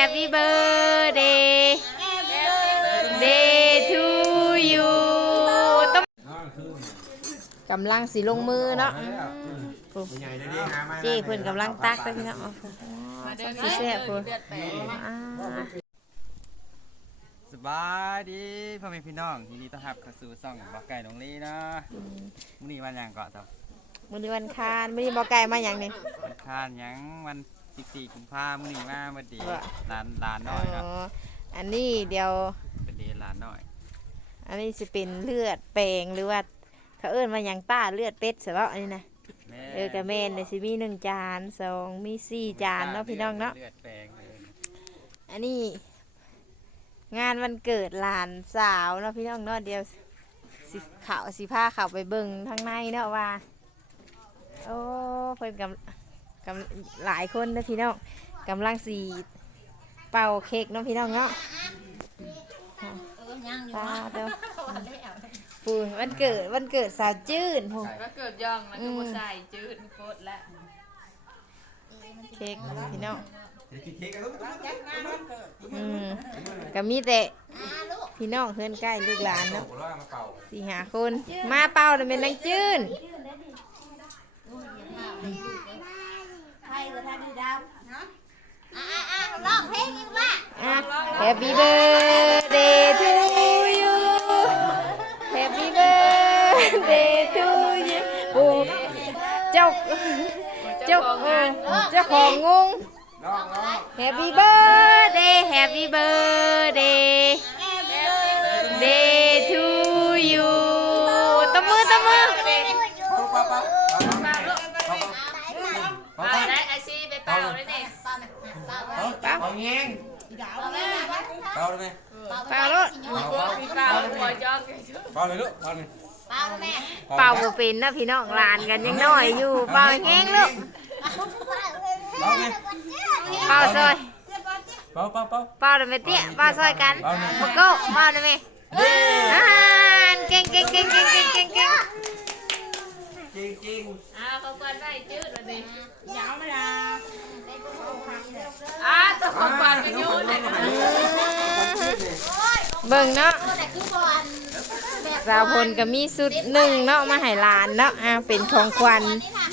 Happy birthday day to you ต้องกำลังสิลงมือเนาะอืมโอ้ใหญ่เลยดิหามาเจ้เพิ่นกำลังตักไปพี่น้องอ๋อสิแซ่บพุ่นอ่าสบายดีพ่อแม่พี่น้องยินดีต้อนรับเข้าสู่ช่องบอกไก่น้องลีนะมื้อนี้วันหยังเกาะครับมื้อนี้วันคานมื้อนี้บ่ไก่มาหยังนี่วันคานหยังวัน 14กุมภาพันธ์มื้อนี้มาวันดีว่าหลานหลานน้อยเนาะอ๋ออันนี้เดี๋ยว เป็นเดหลานน้อยอันนี้สิเป็นเลือดแปลงหรือว่าเขาเอิ้นว่าหยังป้าเลือดเป็ดใช่ป่ะอันนี้นะแม่เออกระแม่นเนี่ยสิมีหนึ่งจานสองมีสี่จานเนาะพี่น้องเนาะเลือดแปลงเลย อันนี้ งานวันเกิดหลานสาวเนาะพี่น้องเนาะเดี๋ยวสิข่าวสิพาข่าวไปเบิ่งทางในเนาะว่า โอ้เพิ่นกำ กำหลายคนนะพี่น้องกำลังสีเป่าเค้กเนาะพี่น้องเนาะตาเด้อปูวันเกิดวันเกิดสาวจื้นพูก็เกิดย่องแล้วก็บ่ใส่จืดโคตรแล้วเค้กพี่น้องเดี๋ยวกินเค้กกันลูกอืมก็มีแต่พี่น้องเพื่อนใกล้ลูกหลานเนาะหัวเราะมาเป่าสี่หาคนมาเป่าเลยเป็นนางจื้ น ร้องเพลงอีกว่า อ่ะ Happy birthday to you Happy birthday to you ปูเจ้าเจ้าเออเจ้าของงง ร้องร้อง Happy birthday Happy birthday day to you ตบมือตบมือ เป่าเป่าเป่าเป่า เป่าไปได้ไอซีไปเป่าเลยนี่เป่าเป่าแงงเป่าเลยไหมเป่าโลดเป่าเป่าเป่าหัวย่องเป่าเลยลูกเป่าเลยเปล่าแม่เป่าบ่เป็นนะพี่น้องหลานกันยังน้อยอยู่เป่าแห้งลูกเป่าไงเป่าซอยเป่าเป่าเป่าเป่าได้ไหมเตี้ยเป่าซอยกันมาโก้เป่าได้ไหมอ่านเก่งเก่งเก่งเก่งเก่งเก่งเก่ง จริงจริงอ้าวเขาเปิ้นได้จืดแล้วดิยาวไม่ได้อ้าวตัวของปานไปอยู่ไหนกันเบิ่งเนาะแต่คือบอลสาวพลก็มีสุดหนึ่งเนาะมาให้หลานเนาะอ่าเป็นของขวัญ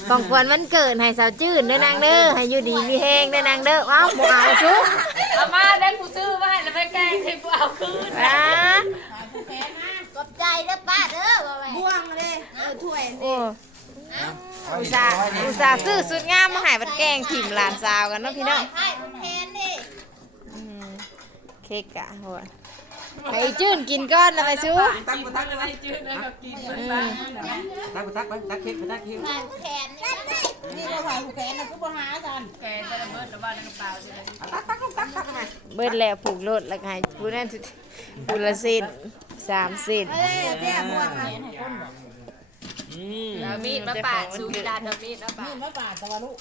ของขวัญวันเกิดให้สาวจืดเด้อนางเด้อให้อยู่ดีมีแฮงเด้อนางเด้อเอ้าบ่เอาชุบเอามาได้กูซื้อมาให้แล้วไปแกงให้กูเอาคืนอ่ากบใจเด้อป้าเด้อบ่วงเลยเออ ถ้วยโอ้อุตส่าห์อุตส่าห์ซื้อสุดงามมาให้บัดแกงถิ่มหลานสาวกันเนาะพี่น้องให้แทนดิอืมเค้กอะโหดไอ้จื้นกินก้อนแล้วไปซูตักมาตักเลยไอจืดแล้วก็กินอืมตักมาตักไปตักเค้กไปตักเค้กให้แทนนี่นี่ก็ถ่ายผูกแขนนะกูบ่หาจันแกงแต่ละเบิดแล้วบ้านกระเป๋าสิตักตักตักตักทำไมเบิดแล้วผูกรถแล้วก็ให้ผู้นั้นสุดผู้ละเส้นสามเส้น เอ้ยแจ้บวงอ่ะแล้วมีดมาปาดสูดาเธอมีดมาปานี่ดมาปาดตะวันลูก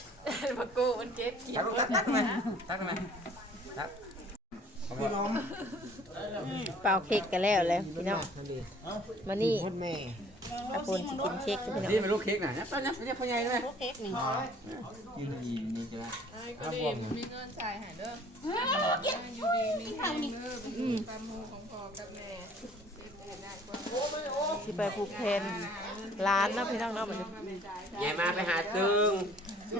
มากูมันเก็บกินตักตักตักทำไมตักทำไมตักพี่น้องเป่าเค้กกันแล้วแล้วพี่น้องมานี่แม่อาปนจะกินเค้กกับพี่น้องนี่เป็นลูกเค้กน่ะเนี่ยเนี่ยเนี่ยพ่อใหญ่ไหมเค้กนี่กินดีนี่ใช่ไหมก็ดีมีเงินใส่ให้เด้ออยู่ดีมีแฮงเด้อเป็นตามหูของพ่อกับแม่ที่ไปผูกแทน ร้านเนาะพี่น้องเนาะมันจะใหญ่มาไปหาซึ่ง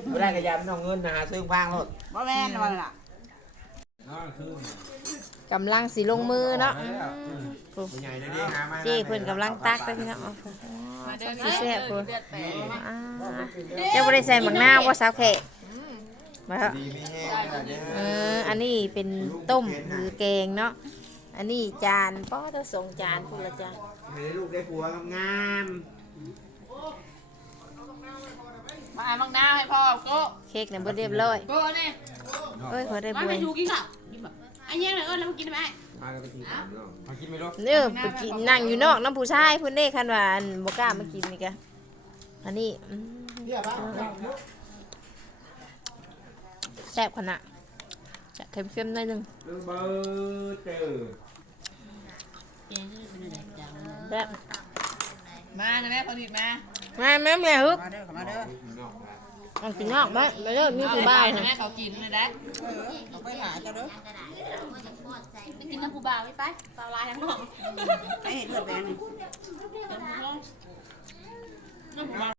ไม่ได้กระยำน้องเงินหาซึ่งพังรถบ่แม่นวันละกำลังสิลงมือเนาะใหญ่เลยดิหามาเจ้เพิ่นกำลังตักไปพี่น้องอ๋อมาเดินสิแซ่บพุ่นเลือดแปลงอ่าเจ้าบ่ได้ใส่หมักนาวว่าสาวแขกมาเถอะดีไม่แห้งเนี่ยเออ อันนี้เป็นต้มหรือแกงเนาะ อันนี้จานป้อถ้าส่งจานพุ่นละจ้ะให้ลูกได้ผัวงาม มาอ่านบังหน้าให้พ่อกูเค้กเนี่ยบ่เรียบร้อยกูนี่เอ้ยขอได้มันบวไปยดูกินข้าวกินบ่อันนี้เลยเออแล้วกินไหมมากันไปกินข้าวเนาะมากินไม่รู้เด้อไปกินนั่งอยู่นอกน้ำผู้ชายเพิ่นเด้คันว่าอันบ่กล้ามากินนี่กะอันนี้อืมแซ่บขนาดจะเค็มๆหน่อยหนึงเรื่องเบอร์เจอแซ่บ มานะแม่ผลิตมามาแม่แม่ฮึกมาเด้อมาเด้อนอกนะมันกินนอกไหมไม่เลิกนี่คือบ้านนะแม่เขากินเลยได้เอาไปหาเจ้าเด้อไปกินน้ำปูบ่าวไปไปปลาลายทั้งหมดไปเห็นเลือดแดงนี่ น้ำ